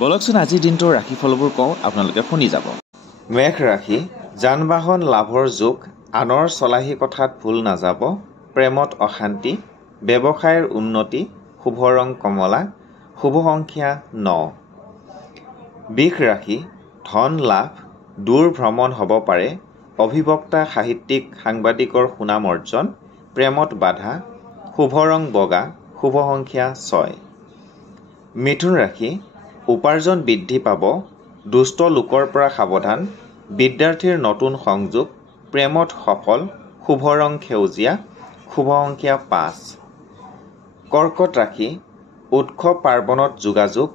বলকচোন আজিৰ দিনটোৰ ৰাশিফলবোৰ কওঁ, আপোনালোকে শুনি যাব। মেঘ ৰাশি, যান বাহন লাভৰ যোগ, আনৰ চলাহী কথাত ভুল নাযাব, প্ৰেমত অশান্তি, ব্যৱসায়ৰ উন্নতি, শুভ ৰং কমলা, শুভ সংখ্যা 9। বৃষ ৰাশি, ধন লাভ, দূৰ ভ্ৰমণ হ'ব পাৰে, অভিবক্তা সাহিত্যিক সাংবাদিকৰ সুনাম অৰ্জন, প্ৰেমত বাধা, শুভ ৰং বগা, শুভ সংখ্যা 6। মিথুন ৰাশি, উপাৰ্জন বৃদ্ধি পাব, দুষ্ট লোকৰ পৰা সাৱধান, বিদ্যাৰ্থীৰ নতুন সংযোগ, প্ৰেমত সফল, শুভ ৰং সেউজীয়া, শুভ সংখ্যা 5। কৰ্কট ৰাশি, উৎসৱ পাৰ্বণত যোগাযোগ,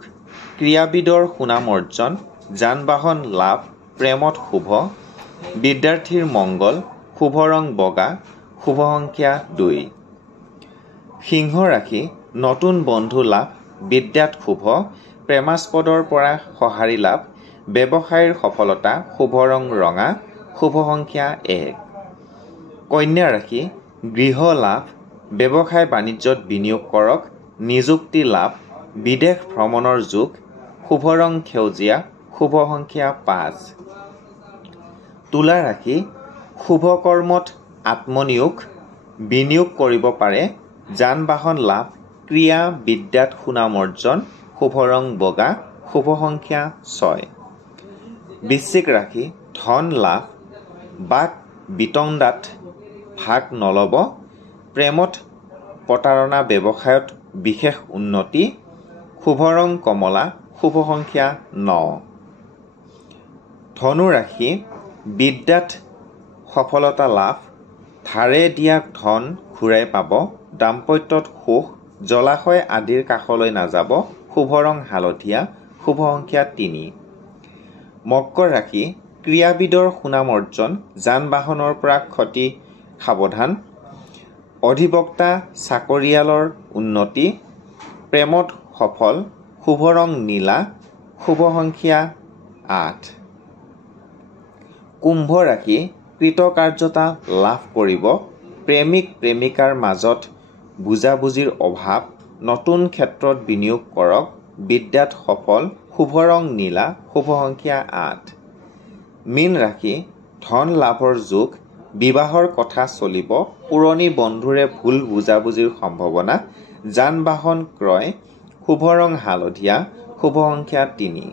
ক্ৰীড়াবিদৰ সুনাম অৰ্জন, যান বাহন লাভ, প্ৰেমত শুভ, বিদ্যাৰ্থীৰ মংগল, শুভ ৰং বগা, শুভ সংখ্যা 2। সিংহ ৰাশি, নতুন বন্ধু লাভ, বিদ্যাত শুভ, প্ৰেমাস্পদৰ পৰা সঁহাৰি লাভ, ব্যৱসায়ৰ সফলতা, শুভ ৰং ৰঙা, শুভ সংখ্যা 1। কন্যা ৰাশি, গৃহ লাভ, ব্যৱসায় বাণিজ্যত বিনিয়োগ কৰক, নিযুক্তি লাভ, বিদেশ ভ্ৰমণৰ যোগ, শুভ ৰং সেউজীয়া, শুভ সংখ্যা 5। তুলা ৰাশি, শুভ কৰ্মত আত্মনিয়োগ, বিনিয়োগ কৰিব পাৰে, যান বাহন লাভ, ক্ৰীড়া বিদ্যাত সুনাম অৰ্জন, শুভ ৰং বগা, শুভ সংখ্যা 6। বৃশ্চিক ৰাশি, ধন লাভ, বাক বিতংদাত ভাগ নল'ব, প্ৰেমত প্ৰতাৰণা, ব্যৱসায়ত বিশেষ উন্নতি, শুভ ৰং কমলা, শুভ সংখ্যা 9। ধনু ৰাশি, বিদ্যাত সফলতা লাভ, ধাৰে দিয়া ধন ঘূৰাই পাব, দাম্পত্যত সুখ, জলাশয় আদিৰ কাষলৈ নাযাব, শুভ ৰং হালধীয়া, শুভ সংখ্যা 3। মকৰ ৰাশি, ক্ৰীড়াবিদৰ সুনাম অৰ্জন, যান বাহনৰ পৰা ক্ষতি সাৱধান, অধিবক্তা চাকৰিয়ালৰ উন্নতি, প্ৰেমত সফল, শুভ ৰং নীলা, শুভ সংখ্যা 8। কুম্ভ ৰাশি, কৃতকাৰ্যতা লাভ কৰিব, প্ৰেমিক প্ৰেমিকাৰ মাজত বুজাবুজিৰ অভাৱ, নতুন ক্ষেত্ৰত বিনিয়োগ কৰক, বিদ্যাত সফল, শুভ ৰং নীলা, শুভ সংখ্যা 8। মীন ৰাশি, ধন লাভৰ যোগ, বিবাহৰ কথা চলিব, পুৰণি বন্ধুৰে ভুল বুজাবুজিৰ সম্ভাৱনা, যান বাহন ক্ৰয়, শুভ ৰং হালধীয়া, শুভ সংখ্যা 3।